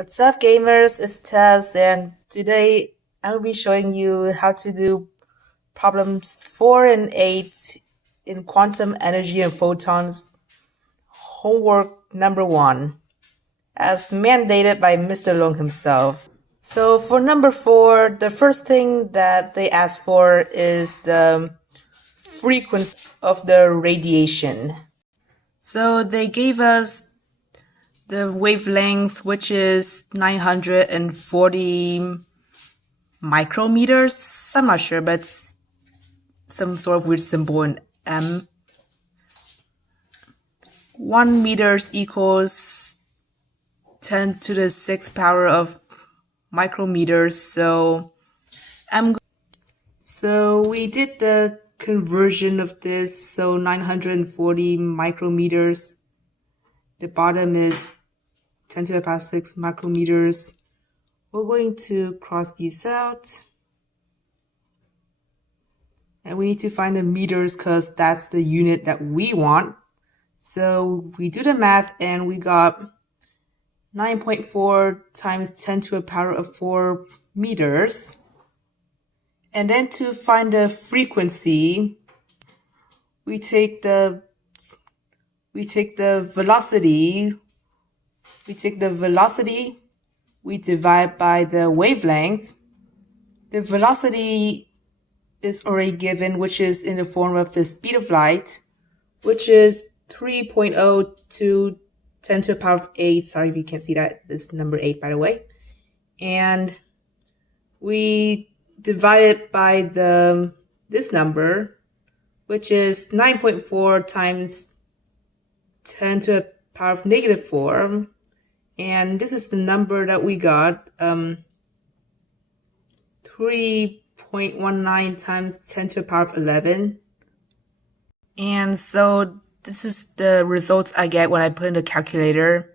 What's up, gamers? It's Tess, and today I will be showing you how to do problems 4 and 8 in quantum energy and photons, homework number 1, as mandated by Mr. Long himself. So for number 4, the first thing that they asked for is the frequency of the radiation. So they gave us the wavelength, which is 940 micrometers. I'm not sure, but it's some sort of weird symbol in M. 1 meters equals 10 to the 6th power of micrometers. So we did the conversion of this. So 940 micrometers. The bottom is 10 to the power 6 micrometers. We're going to cross these out. And we need to find the meters because that's the unit that we want. So we do the math and we got 9.4 times 10 to the power of 4 meters. And then to find the frequency, we take the velocity, we divide by the wavelength. The velocity is already given, which is in the form of the speed of light, which is 3.02 10 to the power of 8. Sorry if you can't see that. This number 8, by the way. And we divide it by this number, which is 9.4 times 10 to the power of negative 4. And this is the number that we got, 3.19 times 10 to the power of 11. And so this is the results I get when I put in the calculator.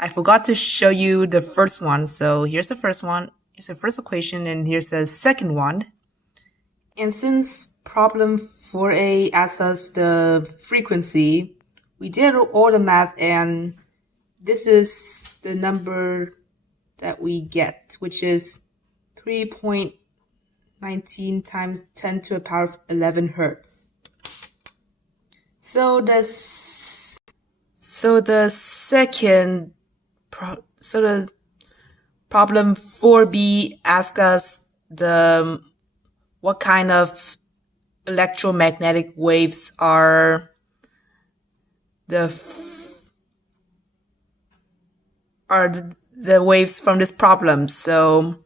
I forgot to show you the first one. So here's the first one. Here's the first equation, and here's the second one. And since problem 4a asks us the frequency, we did all the math, and this is the number that we get, which is 3.19 times 10 to the power of 11 hertz. So the problem 4b asks us what kind of electromagnetic waves are the waves from this problem. So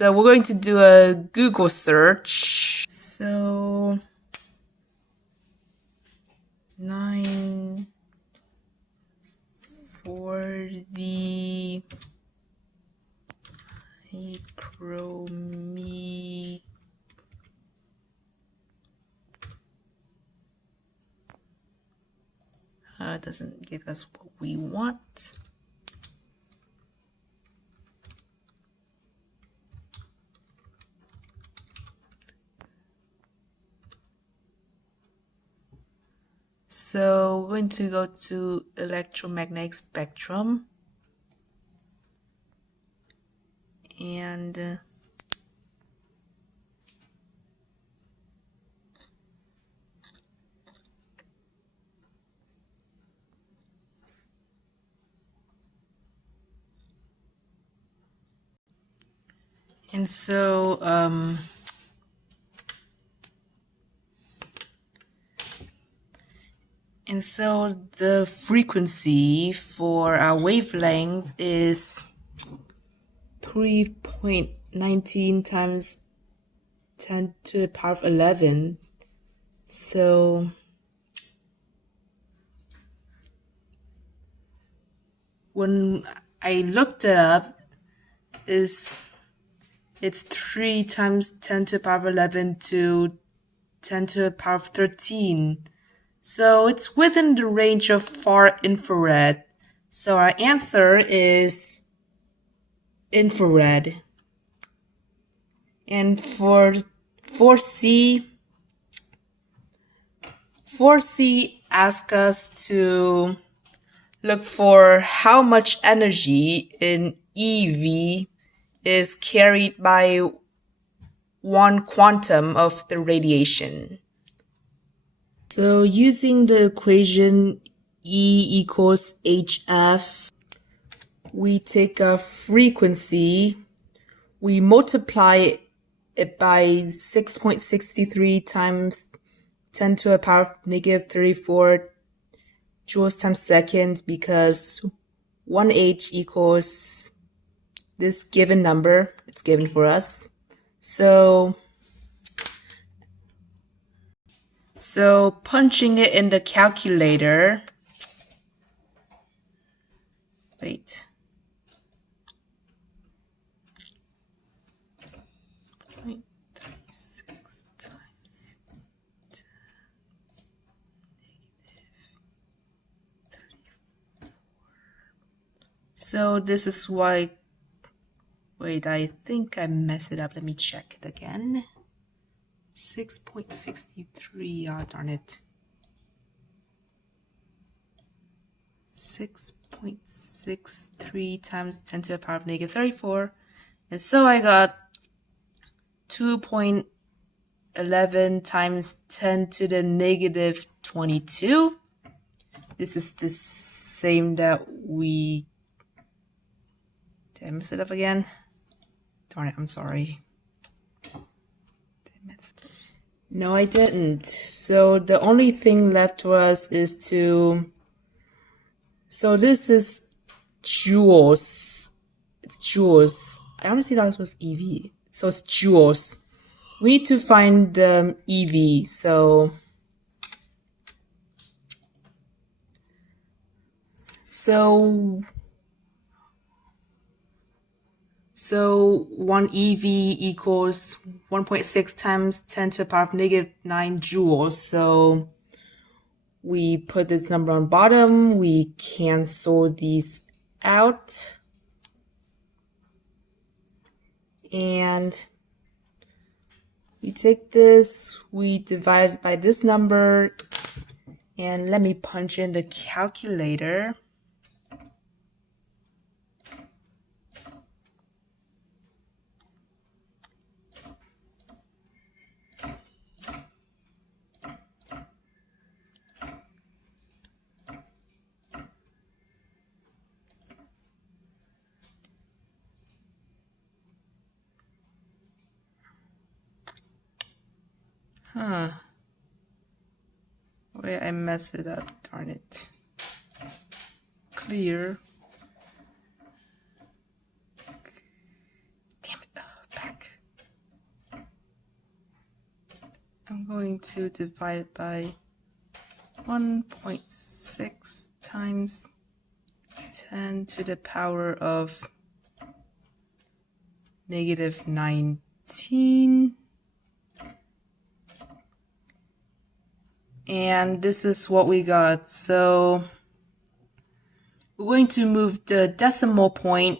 we're going to do a Google search. So 940 micrometers. It doesn't give us what we want. So we're going to go to electromagnetic spectrum, and so the frequency for our wavelength is 3.19 times 10 to the power of 11. So when I looked it up, it's 3 times 10 to the power of 11 to 10 to the power of 13. So it's within the range of far infrared. So our answer is infrared. And for 4C asks us to look for how much energy in eV is carried by 1 quantum of the radiation. So using the equation E equals HF, we take a frequency, we multiply it by 6.63 times 10 to the power of negative 34 joules times second, because 1H equals this given number. It's given for us. So punching it in the calculator, wait. So this is why, wait, I think I messed it up. Let me check it again. 6.63, oh darn it. 6.63 times 10 to the power of negative 34. And so I got 2.11 times 10 to the negative 22. This is the same that we... Did I mess it up again? Darn it, I'm sorry. No, I didn't. So the only thing left for us is to... So this is joules. It's joules. I honestly thought this was EV. So it's joules. We need to find the EV. So 1 EV equals 1.6 times 10 to the power of negative 9 joules. So we put this number on bottom. We cancel these out. And we take this, we divide it by this number. And let me punch in the calculator. Wait, I messed it up, darn it. Clear. Damn it, back. I'm going to divide it by 1.6 times 10 to the power of negative 19. And this is what we got. So we're going to move the decimal point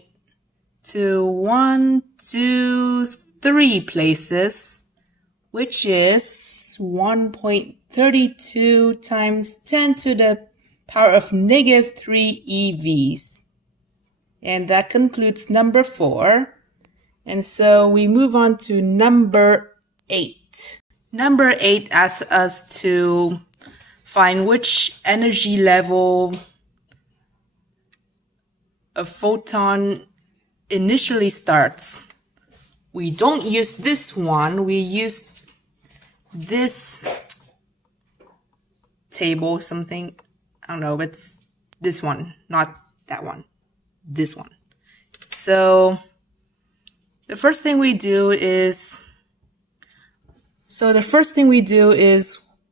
to 1, 2, 3 places, which is 1.32 times 10 to the power of negative 3 EVs. And that concludes number 4. And so we move on to number 8. Number 8 asks us to find which energy level a photon initially starts. We don't use this one, we use this table, something, I don't know, but it's this one, not that one, this one. So the first thing we do is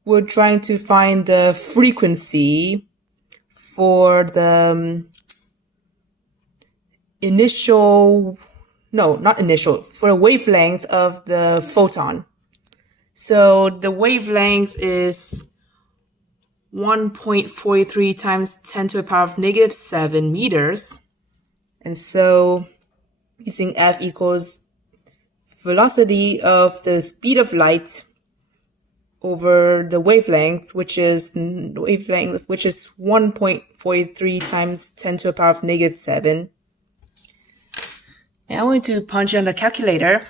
we're trying to find the frequency for the for the wavelength of the photon. So the wavelength is 1.43 times 10 to the power of negative 7 meters. And so using F equals velocity of the speed of light over the wavelength, which is 1.43 times 10 to the power of negative 7. And I'm going to punch on the calculator.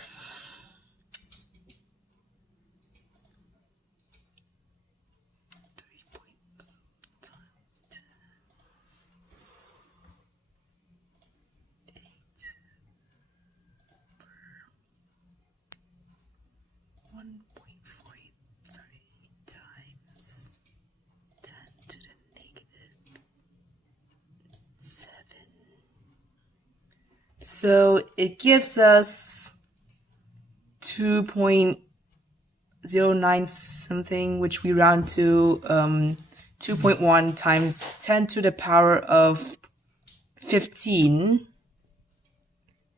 So it gives us 2.09 something, which we round to 2.1 times 10 to the power of 15.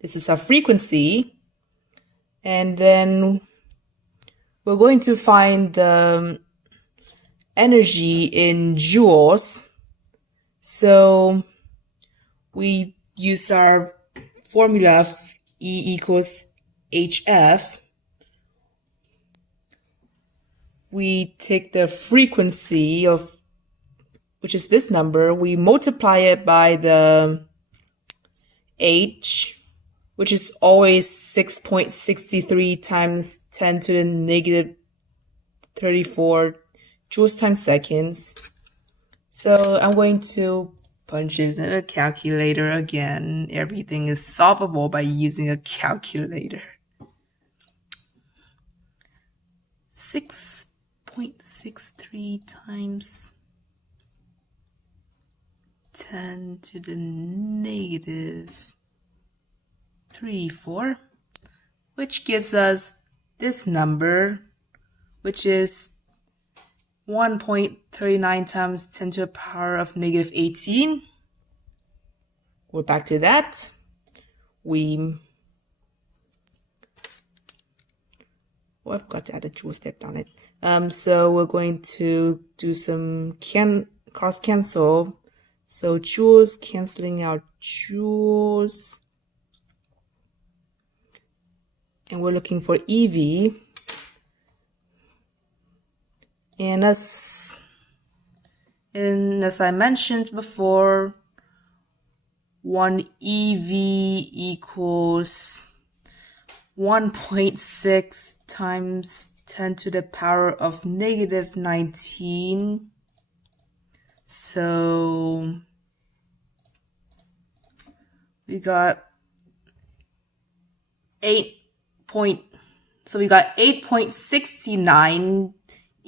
This is our frequency. And then we're going to find the energy in joules. So we use our formula of E equals HF. We take the frequency of, which is this number, we multiply it by the H, which is always 6.63 times 10 to the negative 34 joules times seconds. So I'm going to punch it in a calculator again. Everything is solvable by using a calculator. 6.63 times 10 to the negative 34, which gives us this number, which is 1.39 times 10 to the power of negative 18. We're back to that. I forgot to add a joule step on it. So we're going to do some cross cancel. So joules canceling out joules. And we're looking for EV. And as I mentioned before, 1 EV equals 1.6 times 10 to the power of negative 19. So we got 8.69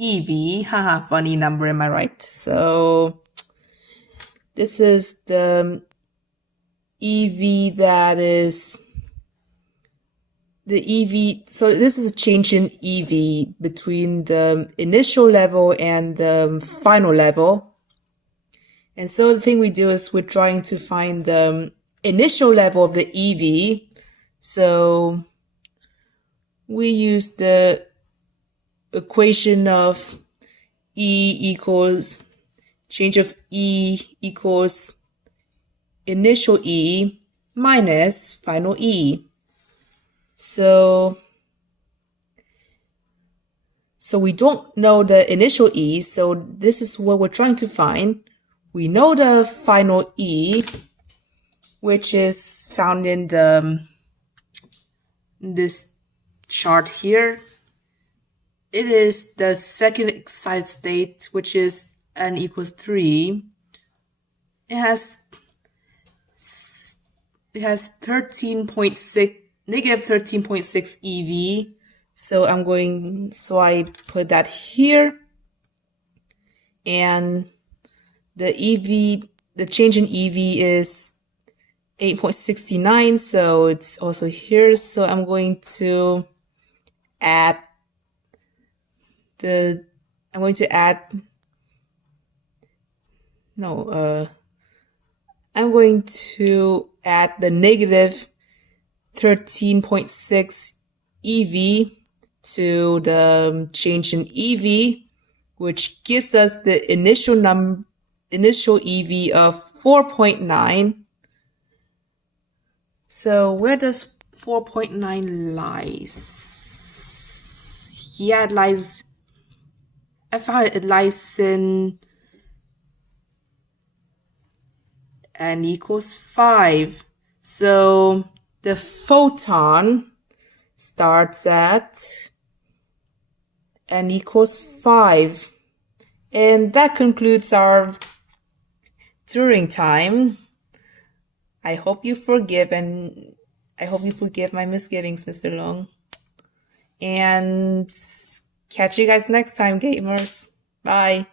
EV. Haha, funny number, am I right? So this is the EV that is the EV. So this is a change in EV between the initial level and the final level. And so the thing we do is we're trying to find the initial level of the EV. So we use the equation of E equals change of E equals initial E minus final E. So we don't know the initial E, so this is what we're trying to find. We know the final E, which is found in this chart here. It is the second excited state, which is n equals 3. It has 13.6 negative 13.6 EV. So I put that here, and the change in EV is 8.69, so it's also here. So I'm going to add the negative 13.6 EV to the change in EV, which gives us the initial EV of 4.9. So where does 4.9 lies? Yeah, I found it lies in n equals 5. So the photon starts at n equals 5. And that concludes our Turing time. I hope you forgive my misgivings, Mr. Long. And catch you guys next time, gamers. Bye.